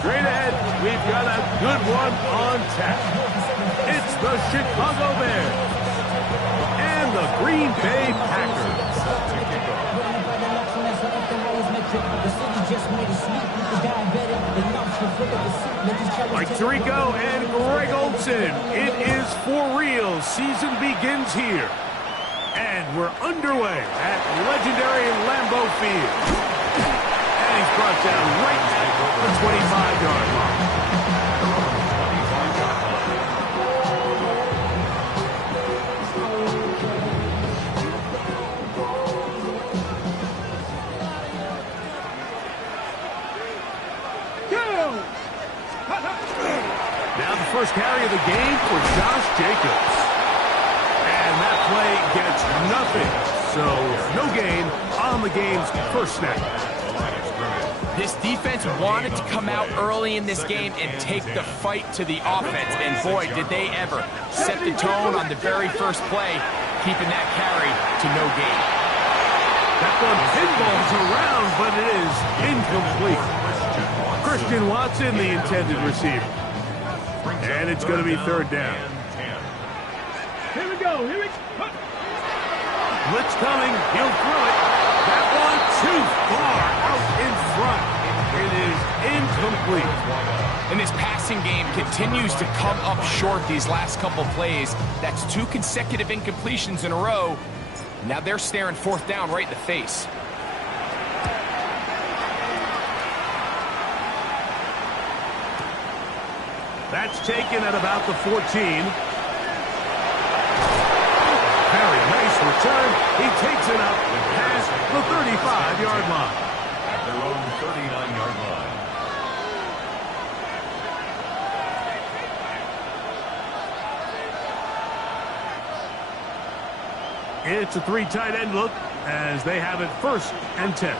Straight ahead, we've got a good one on tap. It's the Chicago Bears and the Green Bay Packers. Mike Tirico and Greg Olson. It is for real. Season begins here. And we're underway at legendary Lambeau Field. And he's brought down right at the 25-yard line. Now the first carry of the game for Josh Jacobs. And that play gets nothing. So no gain on the game's first snap. This defense wanted to come out early in this game and take the fight to the offense. And boy, did they ever set the tone on the very first play, keeping that carry to no gain. That one pinballs around, but it is incomplete. Christian Watson, the intended receiver. And it's going to be third down. Here we go. Blitz coming. He'll throw it. That one too far out in front. It is incomplete. And this passing game continues to come up short these last couple plays. That's 2 consecutive incompletions in a row. Now they're staring fourth down right in the face. That's taken at about the 14. Very nice return. He takes it up past the 35-yard line. At their own 39-yard line. It's a 3 tight end look as they have it first and 10.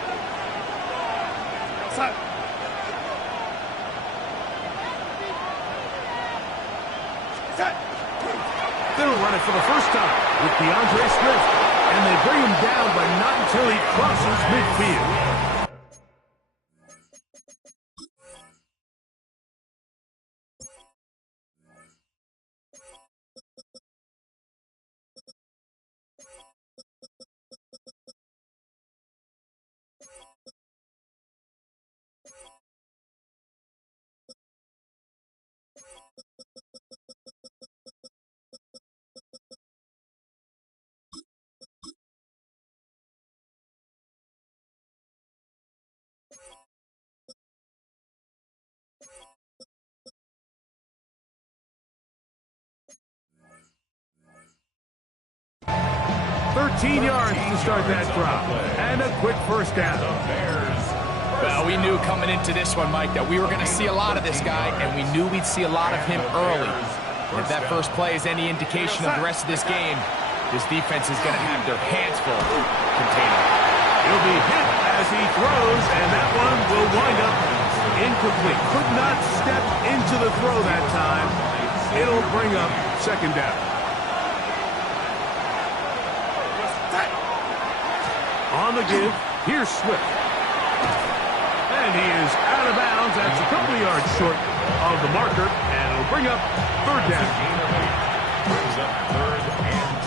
They'll run it for the first time with DeAndre Swift, and they bring him down, but not until he crosses midfield. Yards to start that drop, and a quick first down. Well, we knew coming into this one, Mike, that we were going to see a lot of this guy, and we knew we'd see a lot of him early. If that first play is any indication of the rest of this game, this defense is going to have their hands full containing. He'll be hit as he throws, and that one will wind up incomplete. Could not step into the throw that time. It'll bring up second down. On the give, here's Swift. And he is out of bounds. That's a couple of yards short of the marker, and it'll bring up third down. Brings up 3rd and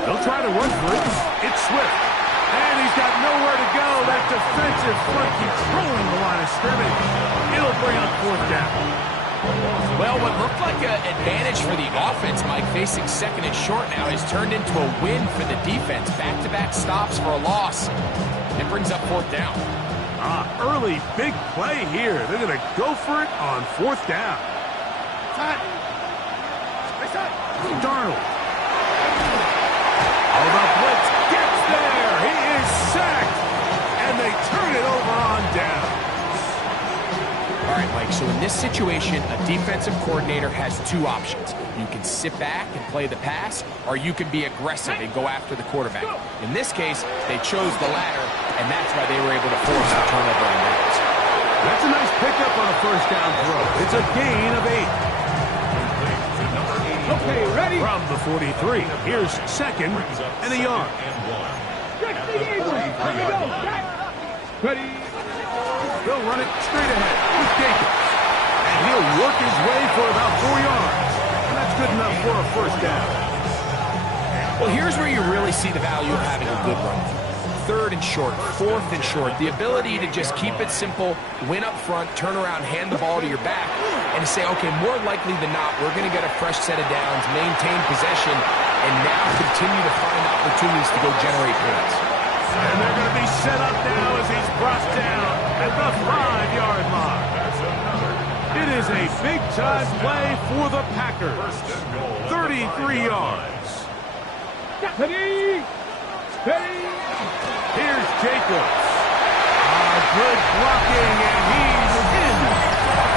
2. They'll try to run for it. It's Swift. And he's got nowhere to go. That defensive front controlling the line of scrimmage. It'll bring up fourth down. Well, what looked like an advantage for the offense, Mike, facing second and short now, has turned into a win for the defense. Back-to-back stops for a loss. It brings up fourth down. Early big play here. They're going to go for it on fourth down. Darnold. Oh, the blitz gets there. He is sacked. And they turn it over on down. All right, Mike, so in this situation, a defensive coordinator has 2 options. You can sit back and play the pass, or you can be aggressive and go after the quarterback. In this case, they chose the latter, and that's why they were able to force a turnover on downs. That's a nice pickup on a first down throw. It's a gain of 8. To number 88. Okay, ready? From the 43, here's second and a yard. Ready? They'll run it straight ahead with Jacobs. And he'll work his way for about 4 yards. And that's good enough for a first down. Well, here's where you really see the value of having a good run. Third and short, fourth and short. The ability to just keep it simple, win up front, turn around, hand the ball to your back, and to say, okay, more likely than not, we're going to get a fresh set of downs, maintain possession, and now continue to find opportunities to go generate points. And they're going to be set up now as he's brought down at the 5-yard line. It is a big-time play for the Packers. 33 yards. Ready? Here's Jacobs. Good blocking, and he's in.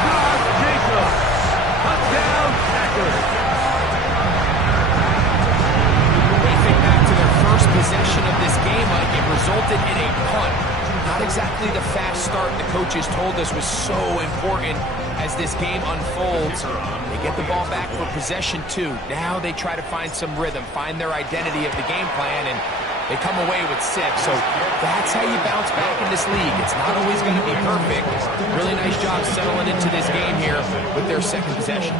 Josh Jacobs. Touchdown, Packers. They think back to their first possession of this game, Mike. It resulted in a punt. Not exactly the fast start the coaches told us was so important as this game unfolds. They get the ball back for possession 2. Now they try to find some rhythm, find their identity of the game plan, and they come away with 6. So that's how you bounce back in this league. It's not always going to be perfect. Really nice job settling into this game here with their second possession.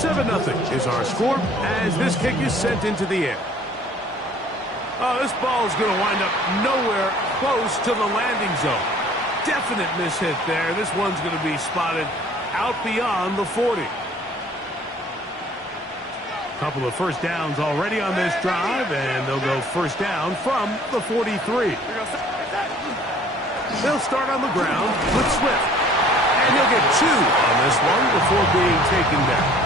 7-0 is our score as this kick is sent into the air. Oh, this ball is going to wind up nowhere close to the landing zone. Definite mishit there. This one's going to be spotted out beyond the 40. Couple of first downs already on this drive, and they'll go first down from the 43. They'll start on the ground with Swift. And he'll get 2 on this one before being taken down.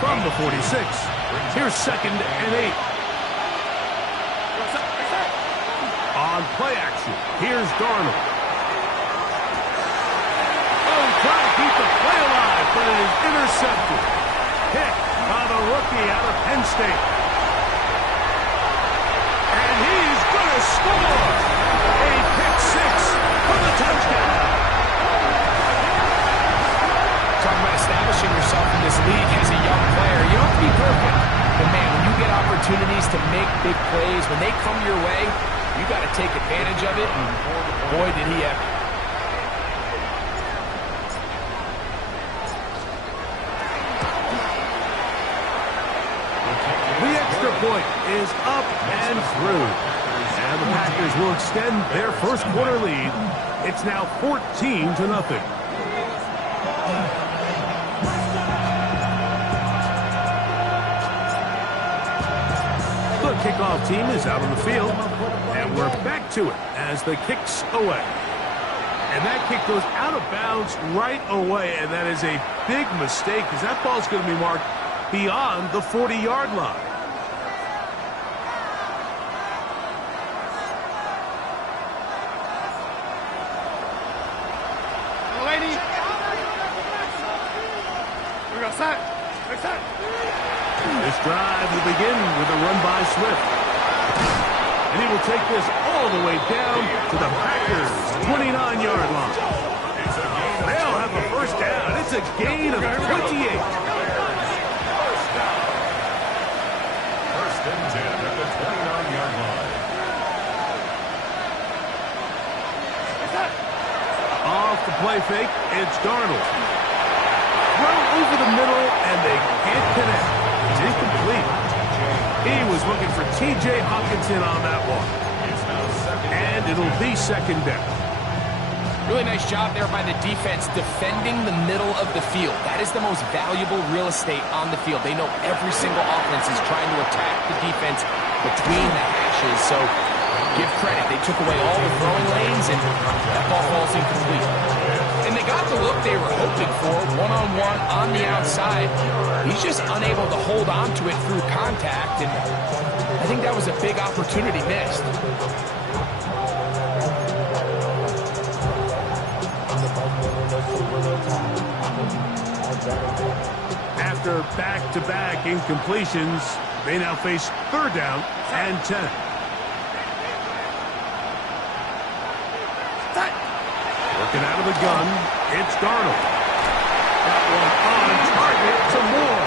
From the 46, here's second and 8. On play action, here's Darnold. Oh, trying to keep the play alive, but it is intercepted. Hit by the rookie out of Penn State. And he's going to score. A pick 6 for the touchdown. Talking about establishing yourself in this league as a young player. You don't have to be perfect. But, man, when you get opportunities to make big plays, when they come your way, you got to take advantage of it. And boy, did he ever. The extra point is up and through. And the Packers will extend their first quarter lead. It's now 14-0. The kickoff team is out on the field, and we're back to it as the kick's away. And that kick goes out of bounds right away, and that is a big mistake because that ball's going to be marked beyond the 40-yard line. This drive will begin with a run by Swift. And he will take this all the way down to the Packers' 29-yard line. They'll have a first down. It's a gain of 28. First and 10 at the 29-yard line. Off the play fake, it's Darnold. Throw over the middle, and they can't connect. It's incomplete. He was looking for T.J. Hawkinson on that one. And it'll be second down. Really nice job there by the defense defending the middle of the field. That is the most valuable real estate on the field. They know every single offense is trying to attack the defense between the hashes. So give credit. They took away all the throwing lanes, and that ball falls incomplete. And they got the look they were hoping for, one-on-one on the outside. He's just unable to hold on to it through contact, and I think that was a big opportunity missed. After back-to-back incompletions, they now face third down and 10. Looking out of the gun, it's Darnold. That one on target, some more.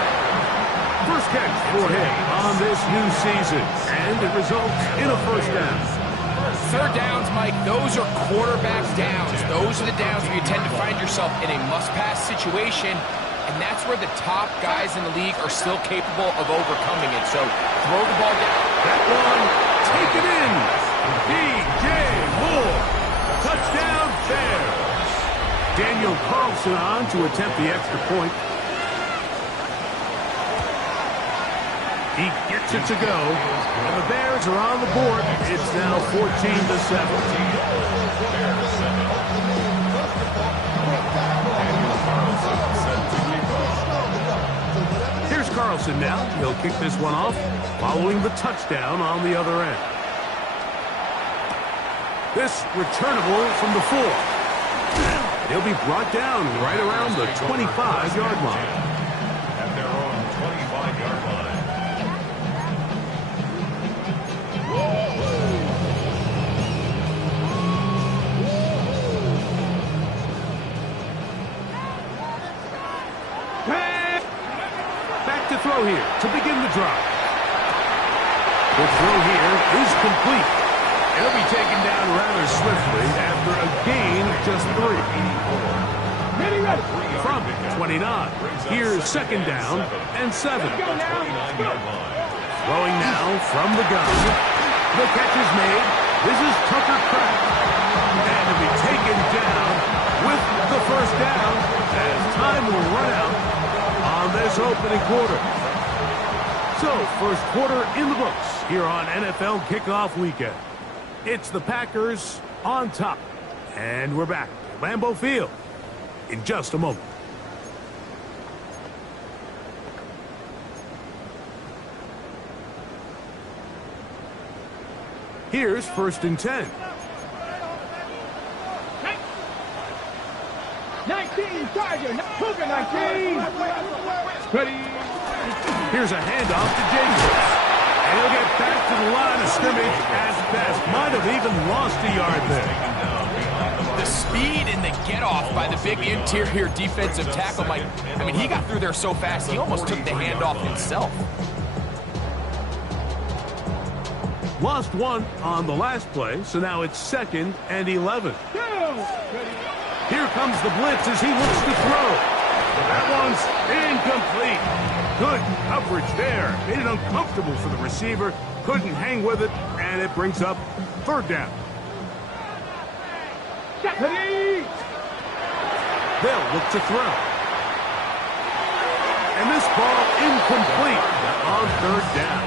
First catch for him on this new season, and it results in a first down. Third downs, Mike, those are quarterback downs. Those are the downs where you tend to find yourself in a must-pass situation, and that's where the top guys in the league are still capable of overcoming it. So throw the ball down. That one, take it in. DJ Moore, touchdown Bears. Daniel Carlson on to attempt the extra point. He gets it to go, and the Bears are on the board. It's now 14-7. Here's Carlson now. He'll kick this one off, following the touchdown on the other end. This returnable from the 4. He'll be brought down right around the 25-yard line. At their own 25-yard line. Back to throw here to begin the drive. The throw here is complete. It'll be taken down rather swiftly after a gain of just 3. From 29, here's second down and 7. Throwing now from the gun. The catch is made. This is Tucker Kraft. And to be taken down with the first down as time will run out on this opening quarter. So, first quarter in the books here on NFL Kickoff Weekend. It's the Packers on top. And we're back at Lambeau Field in just a moment. Here's first and 10. 19, Tiger, Cougar 19. Ready. Here's a handoff to Jacobs. And he'll get back to the line of scrimmage as best. Might have even lost a yard there. The speed and the get-off by the big interior defensive tackle, Mike. I mean, he got through there so fast, he almost took the handoff himself. Lost one on the last play, so now it's 2nd and 11. Here comes the blitz as he looks to throw. That one's incomplete. Good coverage there. Made it uncomfortable for the receiver. Couldn't hang with it, and it brings up third down. They'll look to throw. And this ball incomplete on third down.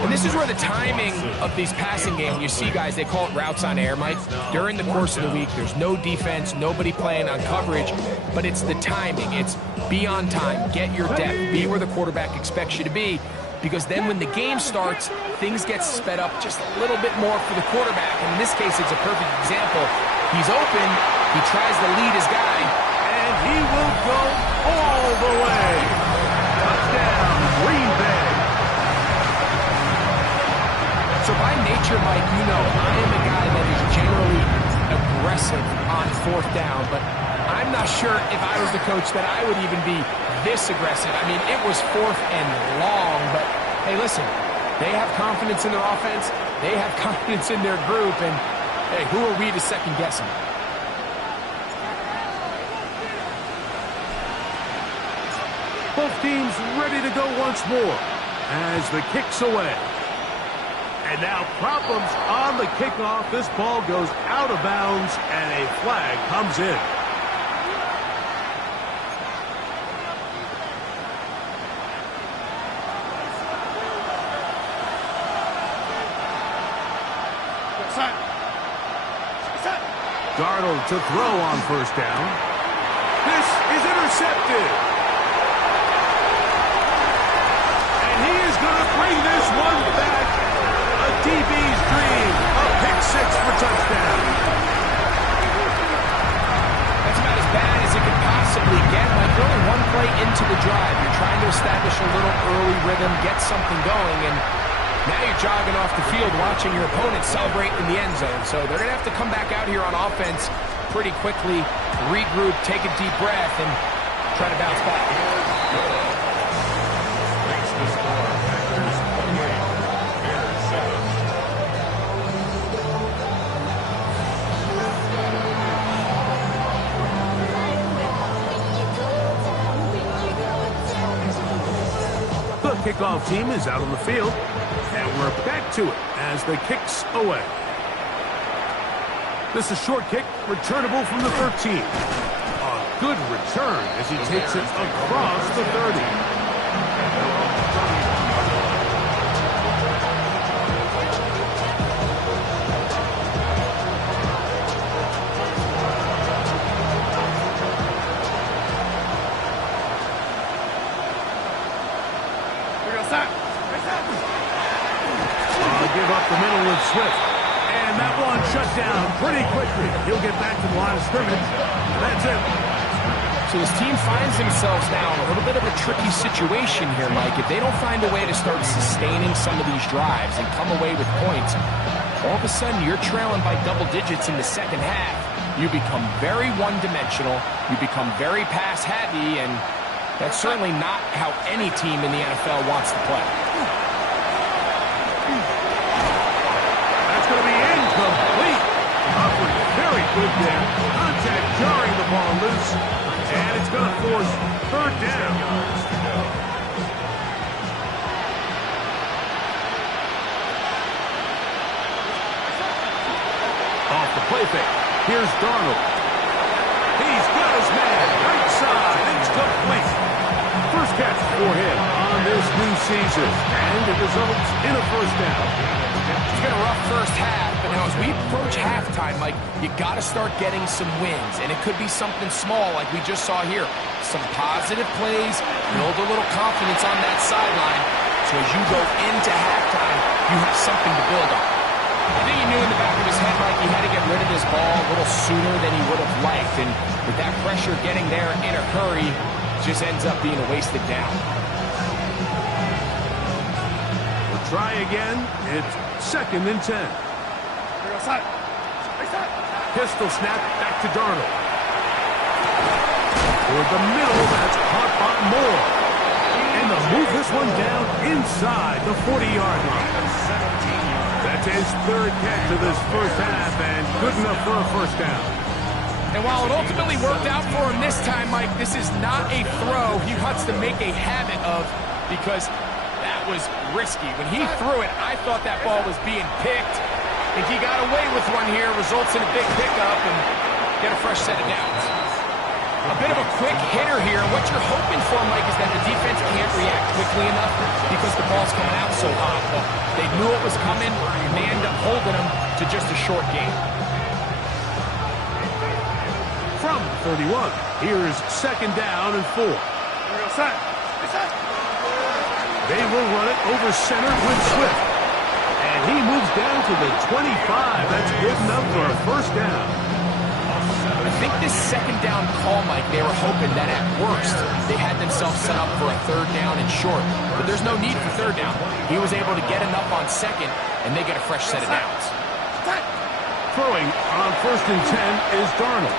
And this is where the timing of these passing games, you see guys, they call it routes on air, Mike. During the course of the week, there's no defense, nobody playing on coverage, but it's the timing. It's be on time, get your depth, be where the quarterback expects you to be, because then when the game starts, things get sped up just a little bit more for the quarterback. And in this case, it's a perfect example. He's open, he tries to lead his guy, and he will go all the way. Touchdown, Green Bay. So by nature, Mike, you know, I am a guy that is generally aggressive on fourth down, but I'm not sure if I was the coach that I would even be this aggressive. I mean, it was 4th and long, but hey, listen, they have confidence in their offense, they have confidence in their group, and hey, who are we to second guess them? Both teams ready to go once more as the kick's away. And now problems on the kickoff. This ball goes out of bounds, and a flag comes in. Darnold to throw on first down. This is intercepted. And he is going to bring this one back. A DB's dream. A pick 6 for touchdown. That's about as bad as it could possibly get. Like, only one play into the drive. You're trying to establish a little early rhythm, get something going, and now you're jogging off the field watching your opponent celebrate in the end zone. So they're going to have to come back out here on offense pretty quickly, regroup, take a deep breath, and try to bounce back. Makes the score. Packers 28, Bears 7. The kickoff team is out on the field, and we're back to it as the kick's away. This is a short kick, returnable from the 13. A good return as he takes it across the 30. Give up the middle with Swift. And that one shut down pretty quickly. He'll get back to the line of scrimmage. And that's it. So his team finds themselves now in a little bit of a tricky situation here, Mike. If they don't find a way to start sustaining some of these drives and come away with points, all of a sudden you're trailing by double digits in the second half. You become very one-dimensional. You become very pass-heavy, and that's certainly not how any team in the NFL wants to play. Going to be incomplete. Humphrey, very good there. Contact jarring the ball loose. And it's going to force third down. Off the play fake. Here's Darnold. He's got his man. Right side. It's complete. First catch for him on this new season. And it results in a first down. He's got a rough first half, but now as we approach halftime, Mike, you got to start getting some wins, and it could be something small like we just saw here. Some positive plays, build a little confidence on that sideline, so as you go into halftime, you have something to build on. I think he knew in the back of his head, Mike, he had to get rid of this ball a little sooner than he would have liked, and with that pressure getting there in a hurry, it just ends up being a wasted down. We'll try again. It's 2nd and 10. Pistol snap back to Darnold. Toward the middle, that's caught by Moore. And they'll move this one down inside the 40-yard line. That's his third catch of this first half, and good enough for a first down. And while it ultimately worked out for him this time, Mike, this is not a throw he wants to make a habit of, because that was risky. When he threw it, I thought that ball was being picked. I think he got away with one here, results in a big pickup, and get a fresh set of downs. A bit of a quick hitter here. What you're hoping for, Mike, is that the defense can't react quickly enough because the ball's coming out so hot. But they knew it was coming, and they end up holding them to just a short game. From 31, here's 2nd down and 4. They will run it over center with Swift. And he moves down to the 25. That's good enough for a first down. I think this 2nd down call, Mike, they were hoping that at worst they had themselves set up for a 3rd down and short. But there's no need for 3rd down. He was able to get enough on 2nd, and they get a fresh set of downs. Throwing on 1st and 10 is Darnold.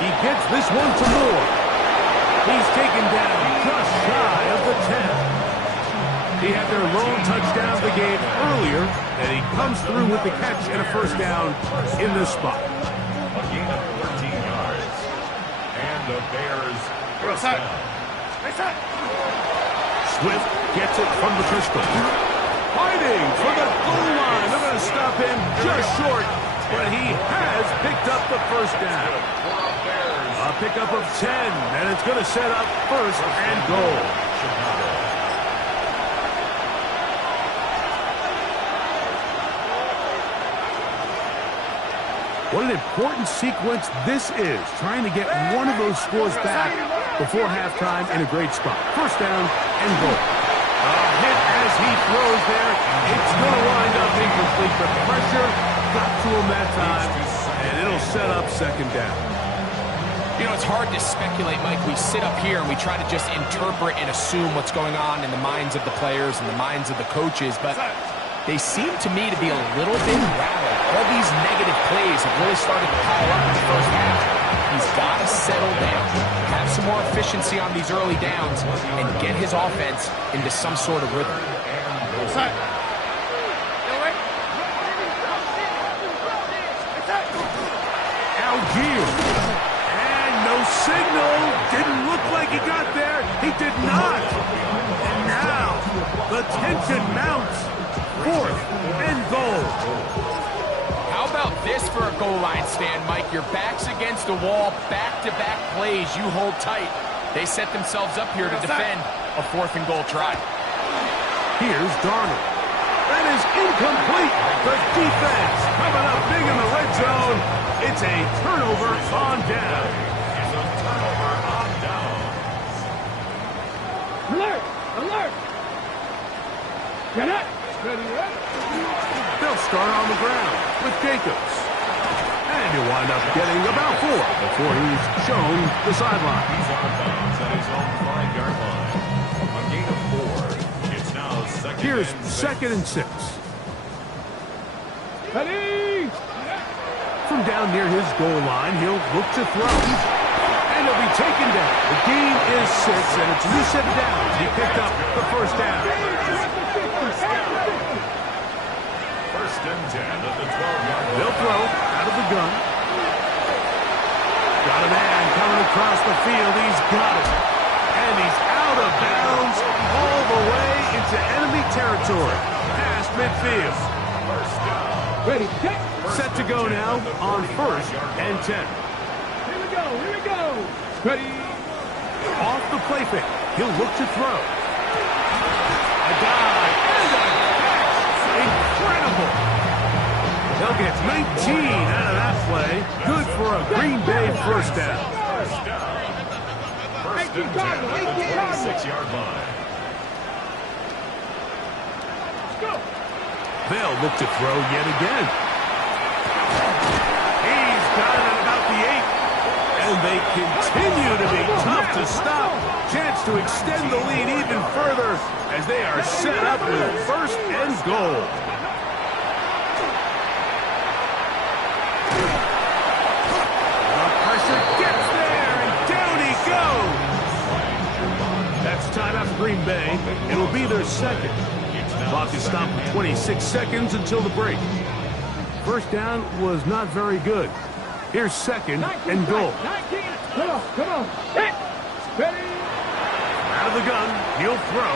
He gets this one to Moore. He's taken down just shy of the 10. He had their lone touchdown of the game earlier, and he comes through with the catch and a first down in this spot. A gain of 13 yards. And the Bears first down. Swift gets it from the pistol. Fighting for the goal line. They're going to stop him just short, but he has picked up the first down. A pickup of 10, and it's going to set up 1st and goal. What an important sequence this is, trying to get one of those scores back before halftime in a great spot. First down and goal. A hit as he throws there. It's going to wind up incomplete. The pressure got to him that time, and it'll set up 2nd down. You know, it's hard to speculate, Mike. We sit up here and we try to just interpret and assume what's going on in the minds of the players and the minds of the coaches, but they seem to me to be a little bit rattled. All these negative plays have really started to pile up in the first half. He's got to settle down, have some more efficiency on these early downs, and get his offense into some sort of rhythm. Algier. And no signal. Didn't look like he got there. He did not. And now the tension mounts. 4th and goal. How about this for a goal line stand, Mike? Your back's against the wall, back-to-back plays you hold tight. They set themselves up here to defend a 4th and goal try. Here's Darnold. That is incomplete. The defense coming up big in the red zone. It's a turnover on down. It's a turnover on down. Alert! Alert! Get up! Ready up! They'll start on the ground with Jacobs. And he'll wind up getting about 4 before he's shown the sideline. He's on bounds at his own 5-yard line. A gain of 4. It's now Here's second and 6. Ready! From down near his goal line, he'll look to throw. And he'll be taken down. The gain is 6, and it's reset down. He picked up the first down. First and 10 at the 12-yard line. They'll throw out of the gun. Got a man coming across the field. He's got it. And he's out of bounds all the way into enemy territory. Past midfield. First down. Ready, check! Set to go now on 1st and 10. Here we go, here we go! Ready! Off the play fake. He'll look to throw. A dive and a catch. Incredible. They'll get 19 out of that play. Good for a Green Bay first down. First down. First and 10 at the 26-yard line. They'll look to throw yet again. He's got it at about the 8. And they continue to be tough to stop. Chance to extend the lead even further as they are set up with 1st and goal. The pressure gets there, and down he goes. That's tied up Green Bay. It'll be their second. Clock is stopped for 26 seconds until the break. First down was not very good. Here's 2nd and goal. 19. Come on, come on. Hit. Ready. Out of the gun, he'll throw.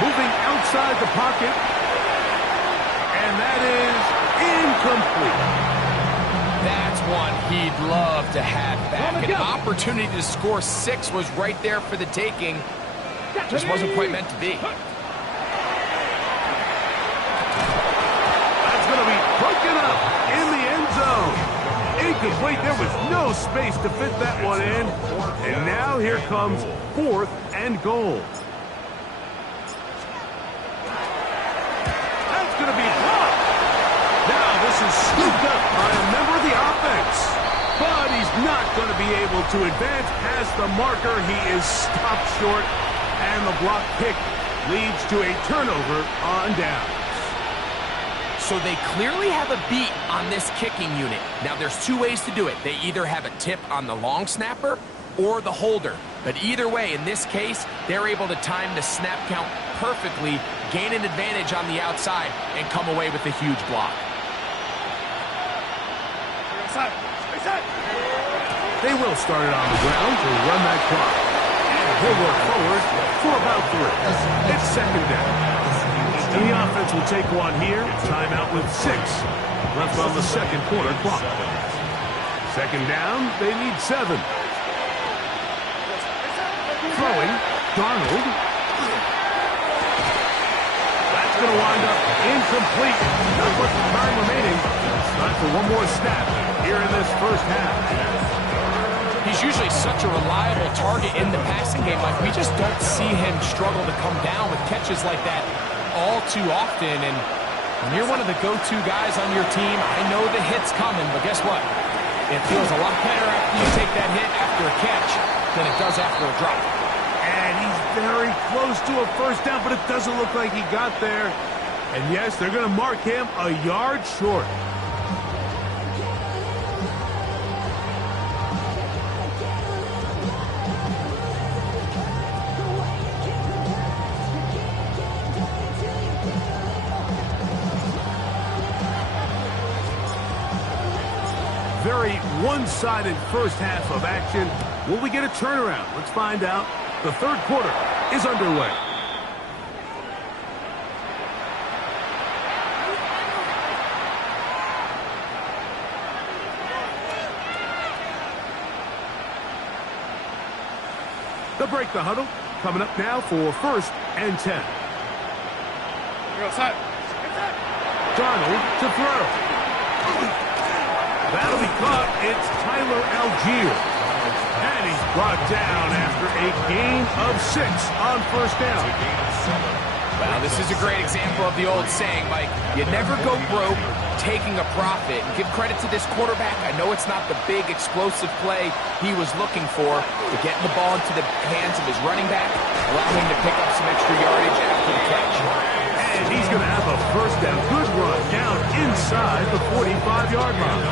Moving outside the pocket. And that is incomplete. That's one he'd love to have back. An opportunity to score 6 was right there for the taking. Just wasn't quite meant to be. Going to be broken up in the end zone. Incomplete. There was no space to fit that one in. And now here comes 4th and goal. That's going to be blocked. Now this is scooped up by a member of the offense. But he's not going to be able to advance past the marker. He is stopped short. And the block kick leads to a turnover on down. So they clearly have a beat on this kicking unit. Now, there's 2 ways to do it. They either have a tip on the long snapper or the holder. But either way, in this case, they're able to time the snap count perfectly, gain an advantage on the outside, and come away with a huge block. They will start it on the ground to run that clock. And he'll work forward for about 3. It's 2nd down. And the offense will take one here. Timeout with 6 left on the 2nd quarter clock. 2nd down, they need 7. Throwing, Darnold. That's going to wind up incomplete. Not much time remaining. Time for one more snap here in this first half. He's usually such a reliable target in the passing game. Like, we just don't see him struggle to come down with catches like that all too often. And when you're one of the go-to guys on your team, I know the hit's coming, but guess what? It feels a lot better after you take that hit after a catch than it does after a drop. And he's very close to a first down, but it doesn't look like he got there. And yes, they're going to mark him a yard short. Very one-sided first half of action. Will we get a turnaround? Let's find out. The third quarter is underway. They'll break the huddle. Coming up now for 1st and 10. Donald to throw. That'll be caught. It's Tyler Algier. And he's brought down after a gain of 6 on 1st down. Well, this is a great example of the old saying, Mike, you never go broke taking a profit. And give credit to this quarterback. I know it's not the big explosive play he was looking for, but getting the ball into the hands of his running back, allowing him to pick up some extra yardage after the catch. And he's going to have a 1st down. Good run down inside the 45-yard line.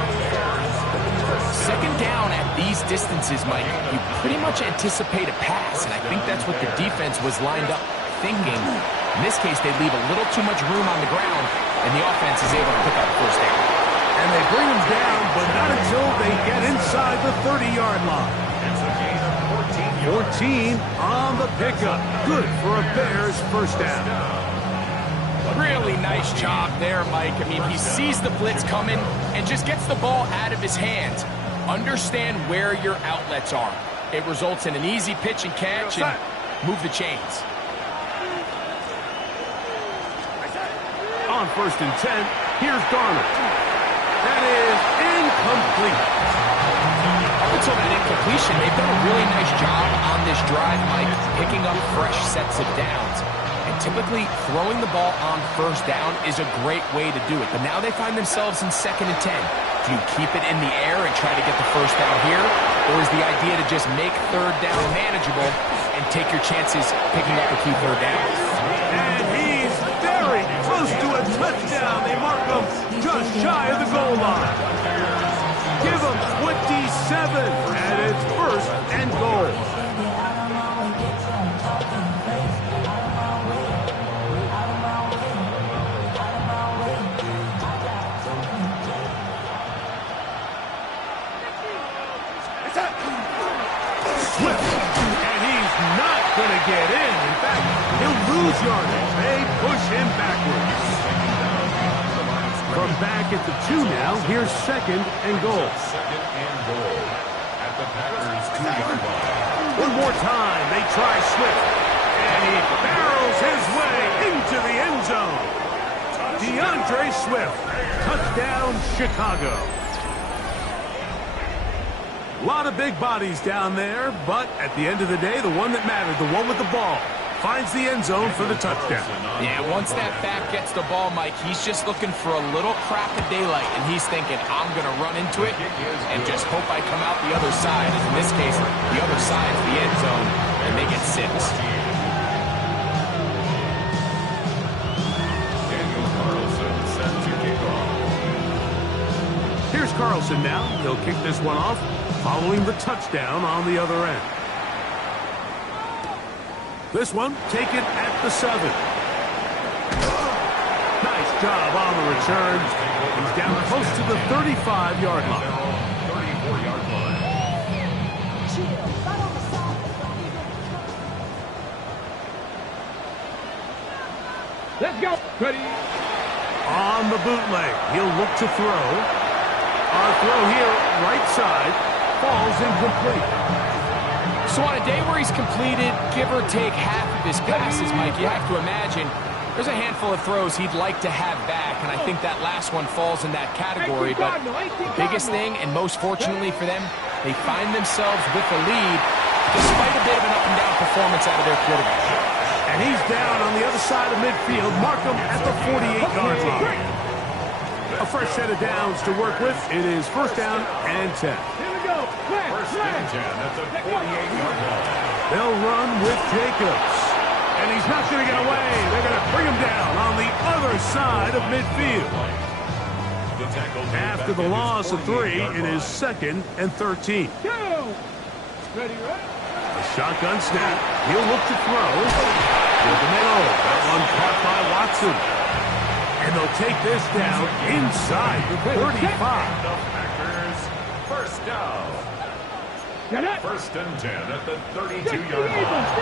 2nd down at these distances, Mike, you pretty much anticipate a pass, and I think that's what the defense was lined up thinking. In this case, they leave a little too much room on the ground, and the offense is able to pick up 1st down. And they bring him down, but not until they get inside the 30-yard line. It's a gain of 14 yards. 14 on the pickup. Good for a Bears 1st down. Really nice job there, Mike. I mean, he sees the blitz coming and just gets the ball out of his hands. Understand where your outlets are. It results in an easy pitch and catch and move the chains. On 1st and 10, here's Darnold. That is incomplete. Up until that incompletion, they've done a really nice job on this drive, Mike, picking up fresh sets of downs. And typically, throwing the ball on 1st down is a great way to do it. But now they find themselves in 2nd and 10. Do you keep it in the air and try to get the 1st down here? Or is the idea to just make 3rd down manageable and take your chances picking up a key 3rd down? And he's very close to a touchdown. They mark him just shy of the goal line. Give him 27, and it's 1st and goal. Swift, and he's not going to get in. In fact, he'll lose yardage. They push him backwards. From back at the 2 now, here's 2nd and goal. 2nd and goal at the Packers' 2-yard line. One more time, they try Swift, and he barrels his way into the end zone. DeAndre Swift, touchdown Chicago. A lot of big bodies down there, but at the end of the day, the one that mattered, the one with the ball, finds the end zone for the touchdown. Yeah, once that back gets the ball, Mike, he's just looking for a little crack of daylight, and he's thinking, I'm going to run into it and just hope I come out the other side. And in this case, the other side is the end zone, and they get 6. Here's Carlson now. He'll kick this one off, following the touchdown on the other end. This one taken at the 7. Nice job on the return. He's down close to the 35-yard line. 34-yard line. Let's go. Ready. On the bootleg, he'll look to throw. Our throw here, right side, falls incomplete. So on a day where he's completed, give or take half of his passes, Mike, you have to imagine there's a handful of throws he'd like to have back, and I think that last one falls in that category. But the biggest thing, and most fortunately for them, they find themselves with a lead despite a bit of an up-and-down performance out of their quarterback. And he's down on the other side of midfield. Mark him at the 48-yard line. A fresh set of downs to work with. It is 1st down and 10. Here we go. First and 10 at the 48-yard line. They'll run with Jacobs. And he's not going to get away. They're going to bring him down on the other side of midfield. After the loss of 3, it is 2nd and 13. Ready, A shotgun snap. He'll look to throw. To the middle. That one caught by Watson. And they'll take this down inside the 35. First down. First and 10 at the 32-yard line.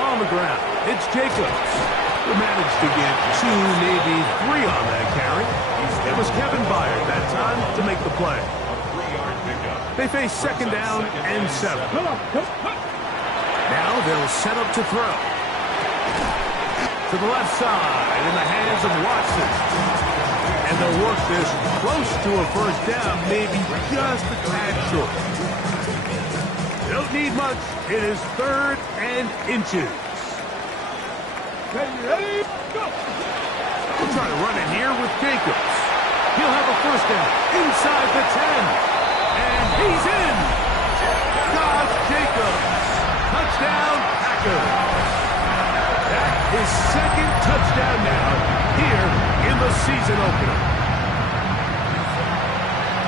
On the ground, it's Jacobs, who managed to get 2, maybe 3 on that carry. It was Kevin Byard that time to make the play. They face 2nd down and 7. Now they'll set up to throw. To the left side in the hands of Watson. And they'll work this close to a first down, maybe just a tad short. Don't need much. It is 3rd and inches. Ready, go! We'll try to run it here with Jacobs. He'll have a first down inside the 10. And he's in. Josh Jacobs. Touchdown, Packers. That is 2nd touchdown now here in the season opener.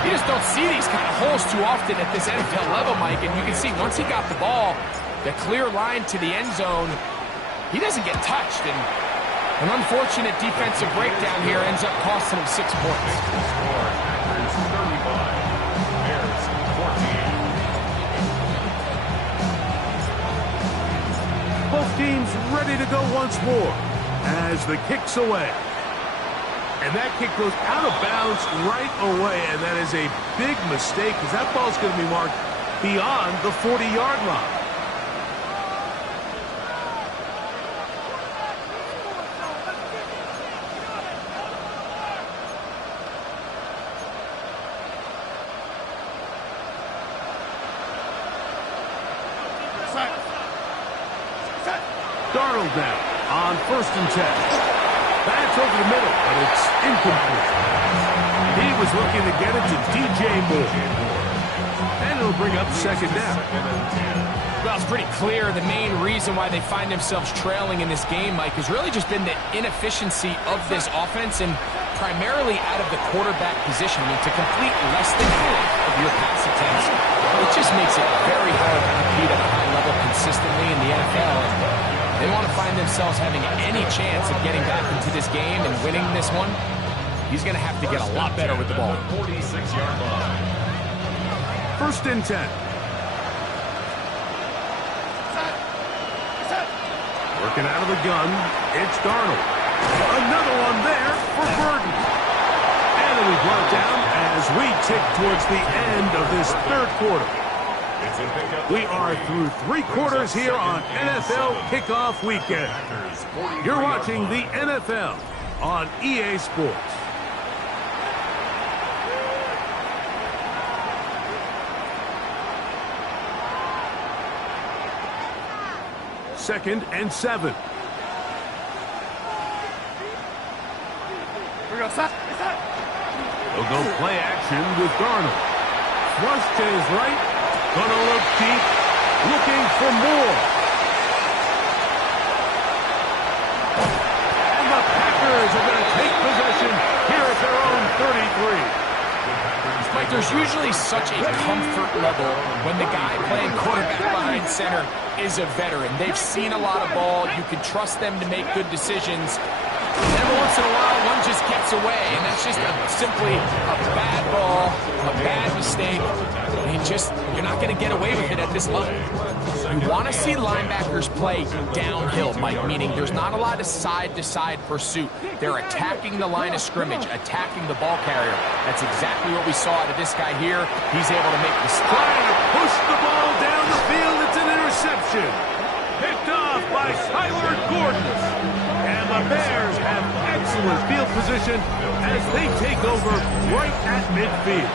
You just don't see these kind of holes too often at this NFL level, Mike. And you can see once he got the ball, the clear line to the end zone, he doesn't get touched. And an unfortunate defensive breakdown here ends up costing him 6 points. Packers 35. Bears 14. Both teams ready to go once more as the kick's away. And that kick goes out of bounds right away, and that is a big mistake because that ball's going to be marked beyond the 40-yard line. Darnold now on 1st and 10. That's over the middle, but it's incomplete. He was looking to get it to DJ Moore. And it'll bring up 2nd down. Well, it's pretty clear the main reason why they find themselves trailing in this game, Mike, has really just been the inefficiency of this offense and primarily out of the quarterback position. I mean, to complete less than half of your pass attempts, it just makes it very hard to compete at a high level consistently in the NFL. They want to find themselves having any chance of getting back into this game and winning this one. He's going to have to get a lot better with the ball. 46-yard line. 1st and 10. Working out of the gun, it's Darnold. Another one there for Burton. And it'll be brought down as we tick towards the end of this 3rd quarter. We are through 3 quarters here on NFL Kickoff Weekend. You're watching the NFL on EA Sports. Second and 7. They'll go play action with Darnold. Flush to his right. Gonna look deep, looking for more. And the Packers are going to take possession here at their own 33. Mike, there's usually such a comfort level when the guy playing quarterback behind center is a veteran. They've seen a lot of ball. You can trust them to make good decisions. And every once in a while, one just gets away, and that's just simply a bad ball, a bad mistake. You're not going to get away with it at this level. You want to see linebackers play downhill, Mike, meaning there's not a lot of side-to-side pursuit. They're attacking the line of scrimmage, attacking the ball carrier. That's exactly what we saw out of this guy here. He's able to make the stop. Trying to push the ball down the field. It's an interception. Picked off by Tyler Gordon. And the Bears have excellent field position as they take over right at midfield.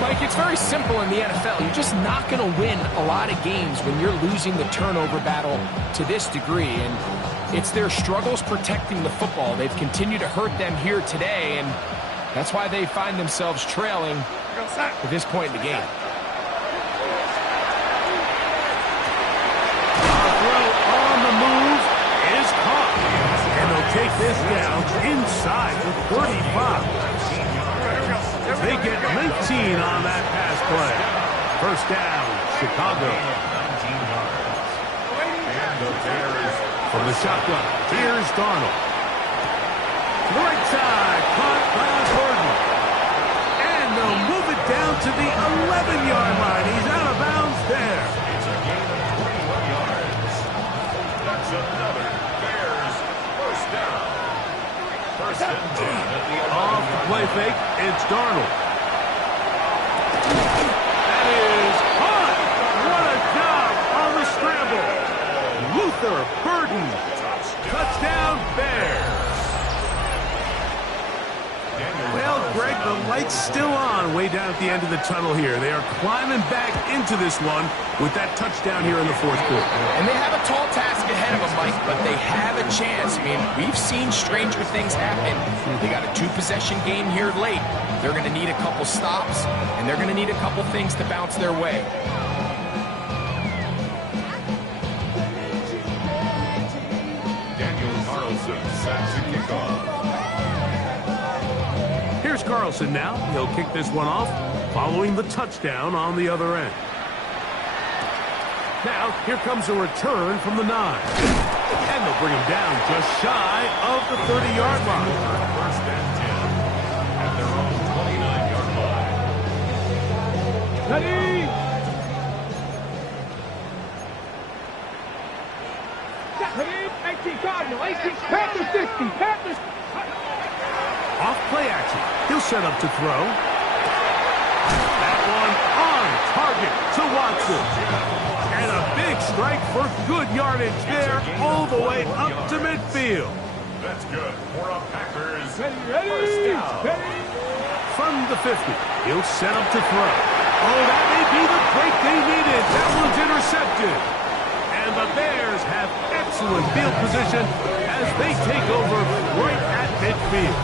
Mike, it's very simple in the NFL. You're just not going to win a lot of games when you're losing the turnover battle to this degree. And it's their struggles protecting the football. They've continued to hurt them here today, and that's why they find themselves trailing at this point in the game. take this down inside the 35. They get 19 on that pass play. First down, Chicago. From the shotgun, here's Darnold. To the right side, caught by Gordon. And they'll move it down to the 11-yard line. He's out of bounds there. It's a gain of 21 yards. That's another Bears first down. First and 10 at the 11. Off the play fake, it's Darnold. That is caught. What a job on the scramble. Luther Burden. Touchdown, Bears. Well, Greg, the light's still on way down at the end of the tunnel here. They are climbing back into this one with that touchdown here in the fourth quarter. And they have a tall task ahead of them, Mike, but they have a chance. I mean, we've seen stranger things happen. They got a two-possession game here late. They're going to need a couple stops, and they're going to need a couple things to bounce their way. Daniel Carlson sets the kickoff. Here's Carlson now. He'll kick this one off following the touchdown on the other end. Now, here comes a return from the 9. And they'll bring him down just shy of the 30-yard line. First and 10 at their own 29-yard line. Ready? Ready? 18 Cardinal, 18 Panthers 50, Panthers. Off play action. He'll set up to throw. That one on target to Watson. And a big strike for good yardage there all the way up to midfield. That's good for a Packers Ready? first down. Ready? From the 50, he'll set up to throw. Oh, that may be the break they needed. That one's intercepted. And the Bears have excellent field position as they take over right at midfield.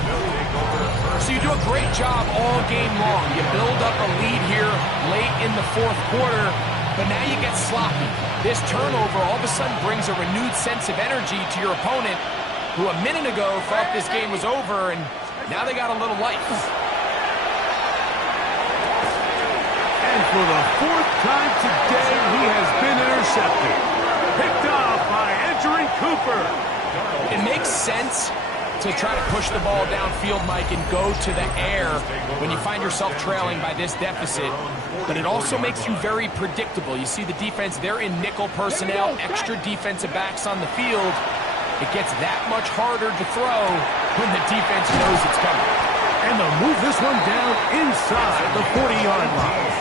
So you do a great job all game long. You build up a lead here late in the fourth quarter, but now you get sloppy. This turnover all of a sudden brings a renewed sense of energy to your opponent, who a minute ago thought this game was over, and now they got a little life. And for the fourth time today, he has been intercepted. Picked off by Edgerrin Cooper. It makes sense to try to push the ball downfield, Mike, and go to the air when you find yourself trailing by this deficit. But it also makes you very predictable. You see the defense, they're in nickel personnel, extra defensive backs on the field. It gets that much harder to throw when the defense knows it's coming. And they'll move this one down inside the 40-yard line.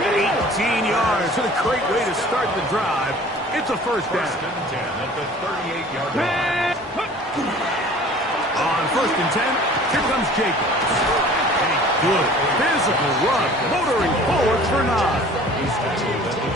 18 yards. What a great way to start the drive. It's a first down. First and 10 at the 38-yard line. On first and 10, here comes Jacobs. A good physical run, motoring forward for 9.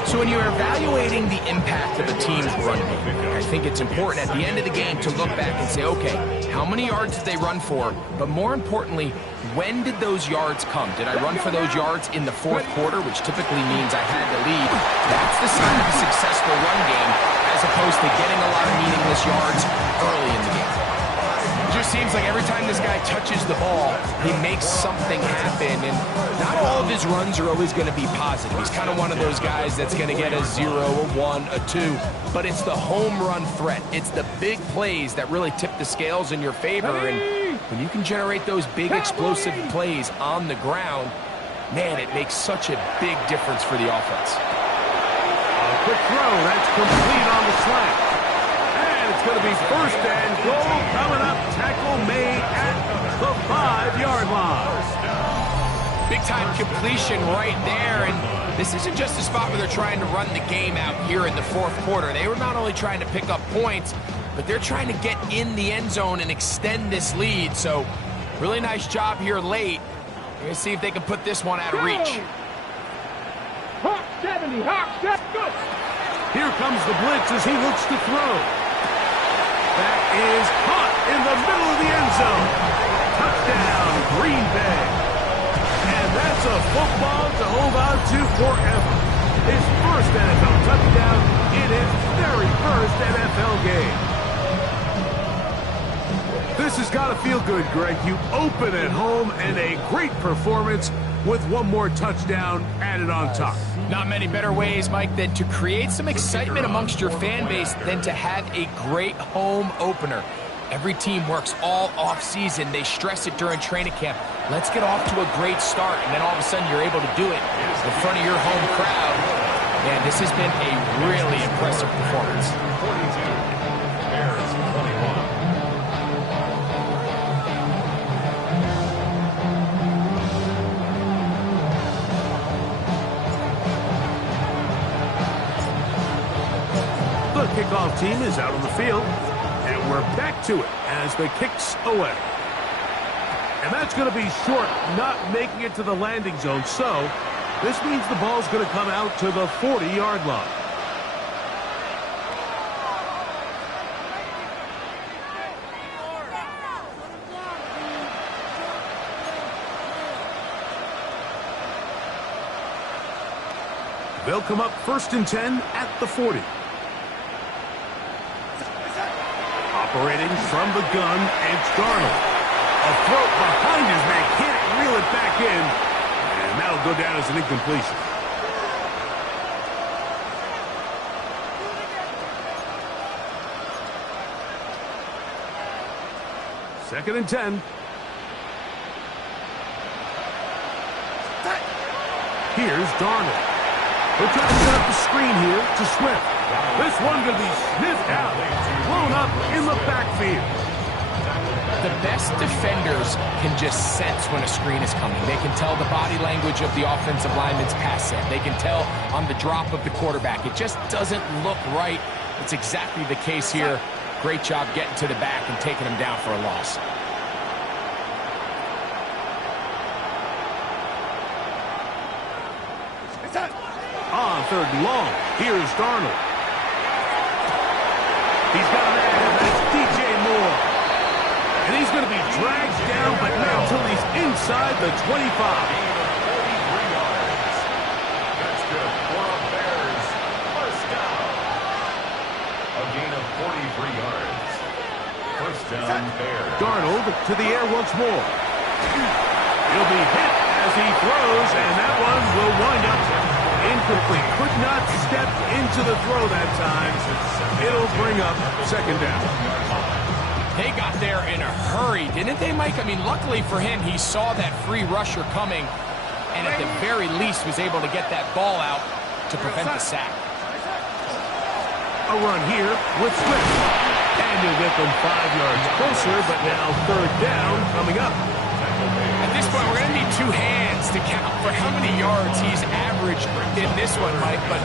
So when you're evaluating the impact of a team's run game, I think it's important at the end of the game to look back and say, okay, how many yards did they run for? But more importantly, when did those yards come? Did I run for those yards in the fourth quarter, which typically means I had to lead? That's the sign of a successful run game, as opposed to getting a lot of meaningless yards early in the game. It just seems like every time this guy touches the ball, he makes something happen, and not all of his runs are always going to be positive. He's kind of one of those guys that's going to get a 0, a 1, a 2, but it's the home run threat. It's the big plays that really tip the scales in your favor, and when you can generate those big explosive plays on the ground, man, it makes such a big difference for the offense. A quick throw, that's complete on the slant. And it's going to be first and goal coming up. Tackle made at the 5-yard line. Big-time completion right there, and this isn't just a spot where they're trying to run the game out here in the fourth quarter. They were not only trying to pick up points, but they're trying to get in the end zone and extend this lead. So, really nice job here late. We're going to see if they can put this one out of reach. Hawk 70, Hawk 70, go! Here comes the blitz as he looks to throw. That is caught in the middle of the end zone. Touchdown, Green Bay. And that's a football to hold on to forever. His first NFL touchdown in his very first NFL game. This has got to feel good, Greg. You open at home and a great performance with one more touchdown added on top. Not many better ways, Mike, than to create some excitement amongst your fan base than to have a great home opener. Every team works all off-season. They stress it during training camp. Let's get off to a great start, and then all of a sudden you're able to do it in front of your home crowd. Man, this has been a really impressive performance. 42, Bears 21. The kickoff team is out on the field, and we're back to it as the kick's away. And that's going to be short, not making it to the landing zone. So this means the ball's going to come out to the 40-yard line. They'll come up 1st and 10 at the 40. Operating from the gun, it's Darnold. A throw behind his man, can't reel it back in, and that'll go down as an incompletion. Second and 10. Here's Darnold. They're trying to set up the screen here to Swift. This one going to be sniffed out, blown up in the backfield. The best defenders can just sense when a screen is coming. They can tell the body language of the offensive lineman's pass set. They can tell on the drop of the quarterback. It just doesn't look right. It's exactly the case here. Great job getting to the back and taking him down for a loss. On 3rd and long, here's Darnold. He's got a man, that's DJ Moore. And he's going to be dragged down, but not until he's inside the 25. 43 yards. That's good for the Bears. First down. A gain of 43 yards. First down, Bears. Darnold to the air once more. He'll be hit as he throws, and that one will wind up incomplete. Could not step into the throw that time. It'll bring up 2nd down. They got there in a hurry, didn't they, Mike? I mean, luckily for him, he saw that free rusher coming, and at the very least was able to get that ball out to prevent the sack. A run here with Swift. And he'll get them 5 yards closer, but now 3rd down coming up. At this point, we're going to need 2 hands to count for how many yards he's averaged in this one, Mike. But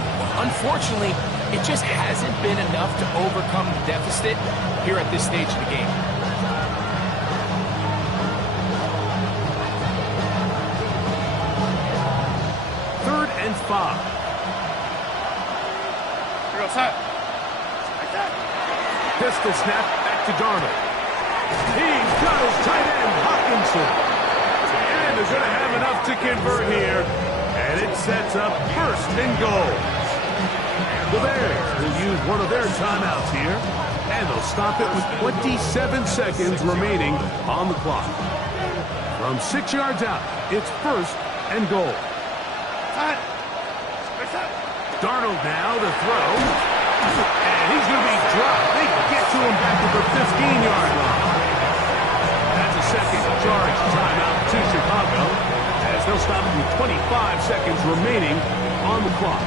unfortunately, it just hasn't been enough to overcome the deficit here at this stage of the game. Third and 5. Pistol snap back to Darnold. He's got his tight end, Hawkinson. And is going to have enough to convert here. And it sets up 1st and goal. The Bears will use one of their timeouts here. And they'll stop it with 27 seconds remaining on the clock. From 6 yards out, it's 1st and goal. Darnold now to throw. And he's going to be dropped. They get to him back at the 15-yard line. That's a second charge timeout to Chicago, as they'll stop it with 25 seconds remaining on the clock.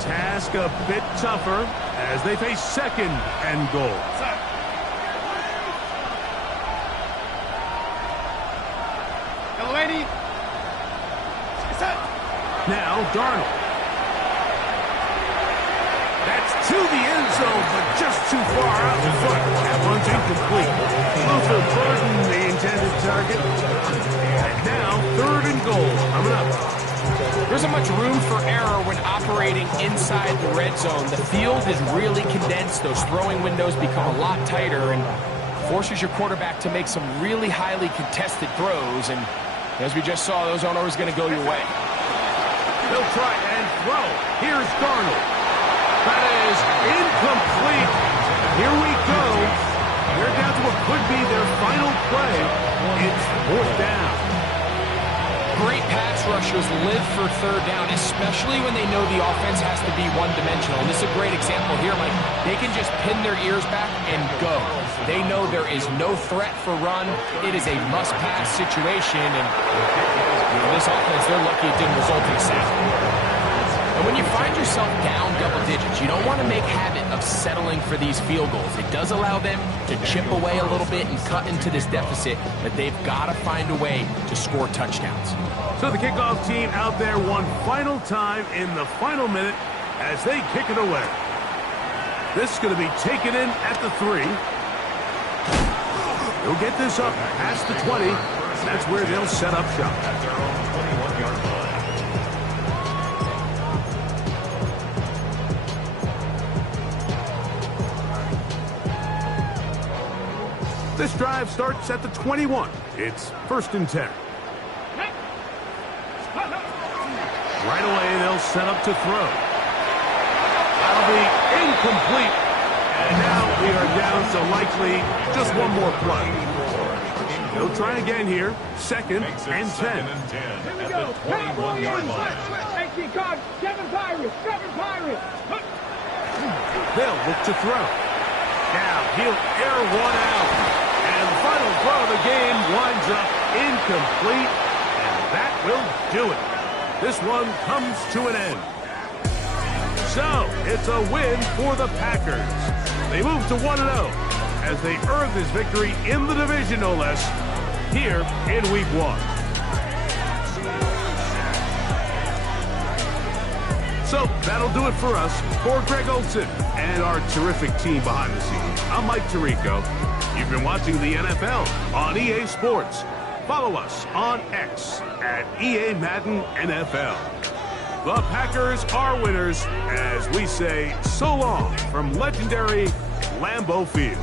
Task a bit tougher as they face 2nd and goal. Now Darnold. That's to the end zone, but just too far out in front. That one's incomplete. Luther Burden, the intended target. And now 3rd and goal coming up. There isn't much room for error when operating inside the red zone. The field is really condensed. Those throwing windows become a lot tighter and forces your quarterback to make some really highly contested throws. And as we just saw, those aren't always going to go your way. He'll try and throw. Here's Darnold. That is incomplete. Here we go. They're down to what could be their final play. It's fourth down. Great pass rushers live for third down, especially when they know the offense has to be one-dimensional. And this is a great example here, Mike. They can just pin their ears back and go. They know there is no threat for run. It is a must-pass situation, and this offense, they're lucky it didn't result in a sack. And when you find yourself down double digits, you don't want to make habit of settling for these field goals. It does allow them to chip away a little bit and cut into this deficit, but they've got to find a way to score touchdowns. So the kickoff team out there one final time in the final minute as they kick it away. This is going to be taken in at the 3. They'll get this up past the 20. That's where they'll set up shop. At their own 21-yard line. This drive starts at the 21. It's 1st and 10. Right away, they'll set up to throw. That'll be incomplete. And now we are down to likely just one more play. They'll try again here. 2nd and 10. At the 21-yard line. They'll look to throw. Now he'll air one out. And the final throw of the game winds up incomplete. And that will do it. This one comes to an end. So, it's a win for the Packers. They move to 1-0 as they earn this victory in the division, no less, here in Week 1. So, that'll do it for us. For Greg Olson and our terrific team behind the scenes, I'm Mike Tirico. You've been watching the NFL on EA Sports. Follow us on X at EA Madden NFL. The Packers are winners as we say so long from legendary Lambeau Field.